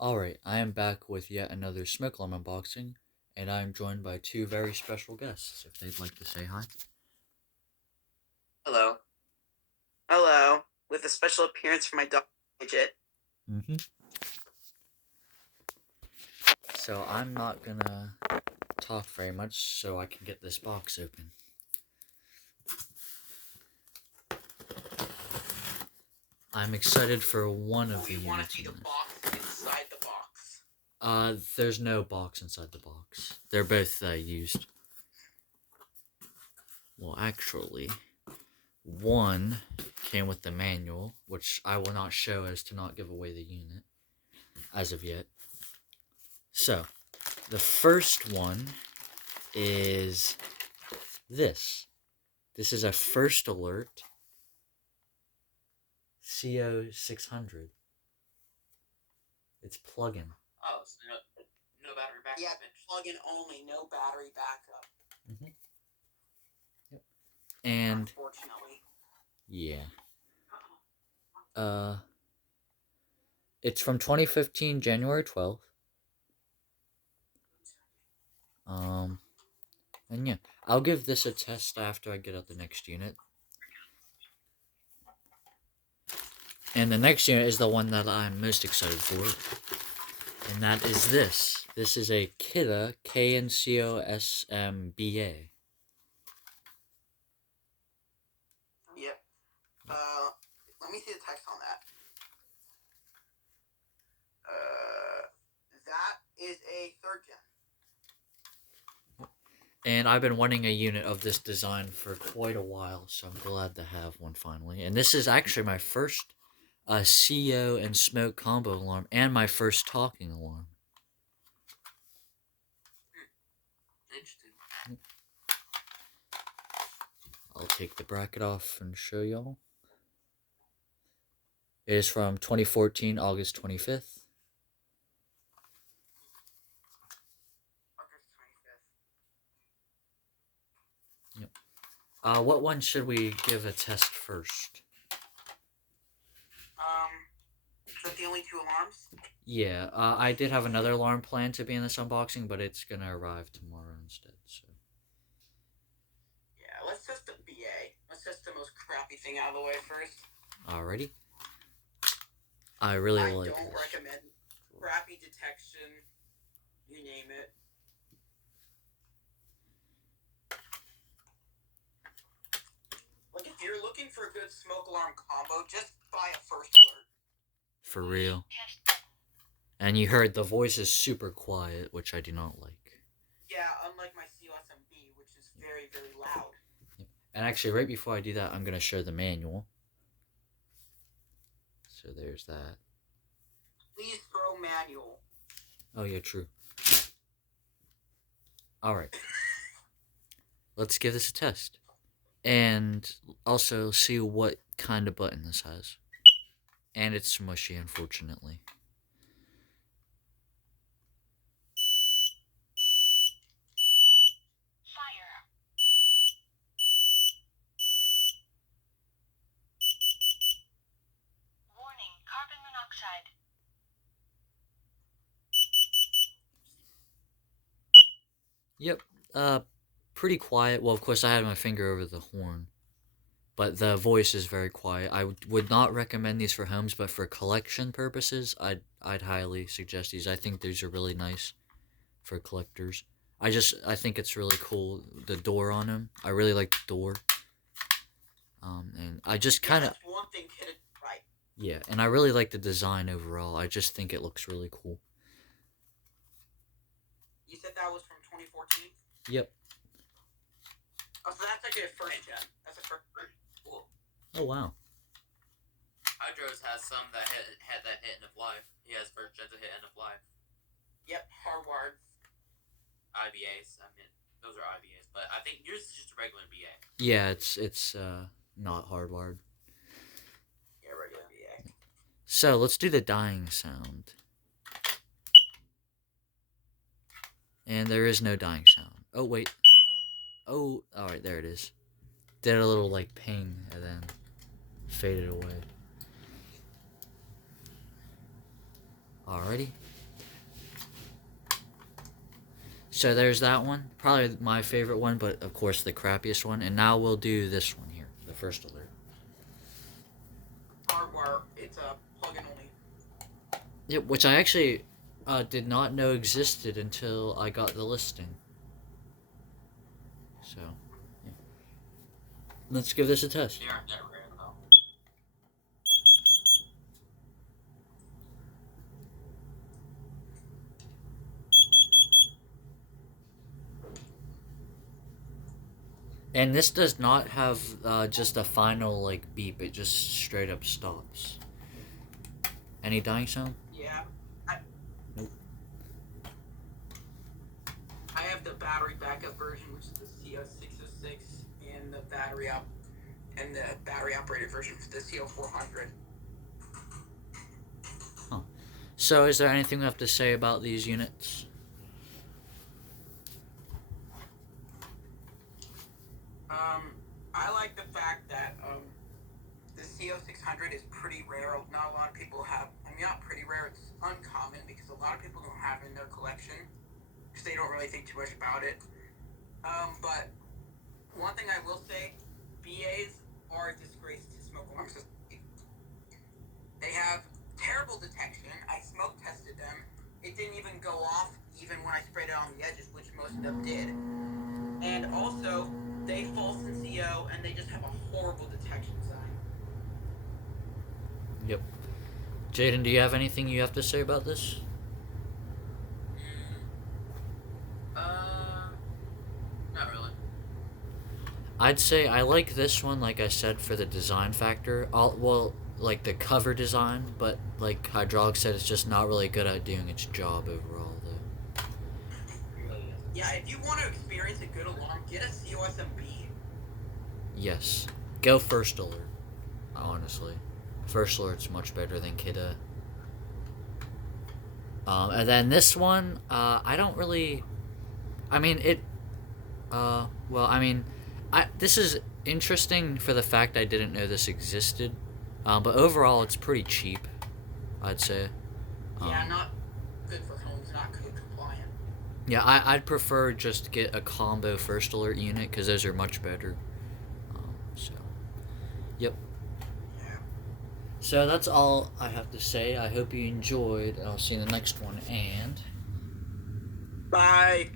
Alright, I am back with yet another smoke alarm unboxing, and I am joined by two very special guests, if they'd like to say hi. Hello. Hello. With a special appearance from my dog, Midget. Mm-hmm. So I'm not gonna talk very much so I can get this box open. I'm excited for one of the You want to units see in the this. box inside the box? There's no box inside the box. They're both, used. Well, actually, one came with the manual, which I will not show as to not give away the unit, as of yet. So, the first one is this. This is a first alert CO600. It's plug-in. Oh, so no battery backup. Yeah, plug-in only, no battery backup. Mm-hmm. Yep. And unfortunately, yeah. It's from 2015, January 12th. And yeah, I'll give this a test after I get out the next unit. And the next unit is the one that I'm most excited for. And that is this. This is a Kidde KN-COSM-BA. Yep. Let me see the text on that. That is a third gen. And I've been wanting a unit of this design for quite a while, so I'm glad to have one finally. And this is actually my first CO and smoke combo alarm, and my first talking alarm. Interesting. I'll take the bracket off and show y'all. It is from 2014, August 25th. Yep. What one should we give a test first? Is that the only two alarms? Yeah, I did have another alarm planned to be in this unboxing, but it's gonna arrive tomorrow instead, so. Yeah, let's test the BA. Let's test the most crappy thing out of the way first. Alrighty. I really like don't this. recommend crappy detection, you name it. Like, if you're looking for a good smoke alarm combo, just buy a first alert. For real. And you heard the voice is super quiet, which I do not like. Yeah, unlike my KN-COSM-BA, which is very, very loud. Yep. And actually, right before I do that, I'm going to show the manual. So there's that. Please throw manual. Oh, yeah, true. Alright. Let's give this a test. And also see what kind of button this has. And it's smushy, unfortunately. Fire. Warning, carbon monoxide. Yep, pretty quiet. Well, of course, I had my finger over the horn. But the voice is very quiet. I would not recommend these for homes, but for collection purposes, I'd highly suggest these. I think these are really nice for collectors. I think it's really cool, the door on them. I really like the door. And I just kind of... That's one thing Kidde right. Yeah, and I really like the design overall. I just think it looks really cool. You said that was from 2014? Yep. Oh, so that's actually a first gen. That's a first gen. Cool. Oh, wow. Hydros has some that had that hit end of life. He has first gen to hit end of life. Yep, hardwired. IBAs. I mean, those are IBAs, but I think yours is just a regular BA. Yeah, it's not hardwired. Yeah, regular BA. So let's do the dying sound. And there is no dying sound. Oh, wait. Oh, alright, there it is. Did a little, like, ping, and then faded away. Alrighty. So there's that one. Probably my favorite one, but of course the crappiest one. And now we'll do this one here, the first alert. Hardwire. It's a plug-in only. Yep, which I actually did not know existed until I got the listing. So, yeah. Let's give this a test. They aren't that rare though. And this does not have just a final like beep. It just straight up stops. Any dying sound? Yeah. Nope. I have the battery backup version, which is the CO606, and the battery operated version for the CO400. So, is there anything we have to say about these units? I like the fact that the CO600 is pretty rare. Not a lot of people have. I mean, not pretty rare. It's uncommon because a lot of people don't have it in their collection because they don't really think too much about it. But one thing I will say, BAs are a disgrace to smoke alarm systems. They have terrible detection. I smoke tested them. It didn't even go off even when I sprayed it on the edges, which most of them did. And also, they false in CO and they just have a horrible detection design. Yep. Jaden, do you have anything you have to say about this? Not really. I'd say I like this one, like I said, for the design factor. Like the cover design, but like Hydraulic said, it's just not really good at doing its job overall, though. Yeah, if you want to experience a good alarm, get a KN-COSM-BA. Yes. Go First Alert, honestly. First Alert's much better than Kidde. And then this one, I don't really... I mean, this is interesting for the fact I didn't know this existed. But overall, it's pretty cheap, I'd say. Yeah, not good for homes, not code compliant. Yeah, I'd prefer just to get a combo First Alert unit, because those are much better. Yep. Yeah. So that's all I have to say. I hope you enjoyed. I'll see you in the next one, and... Bye.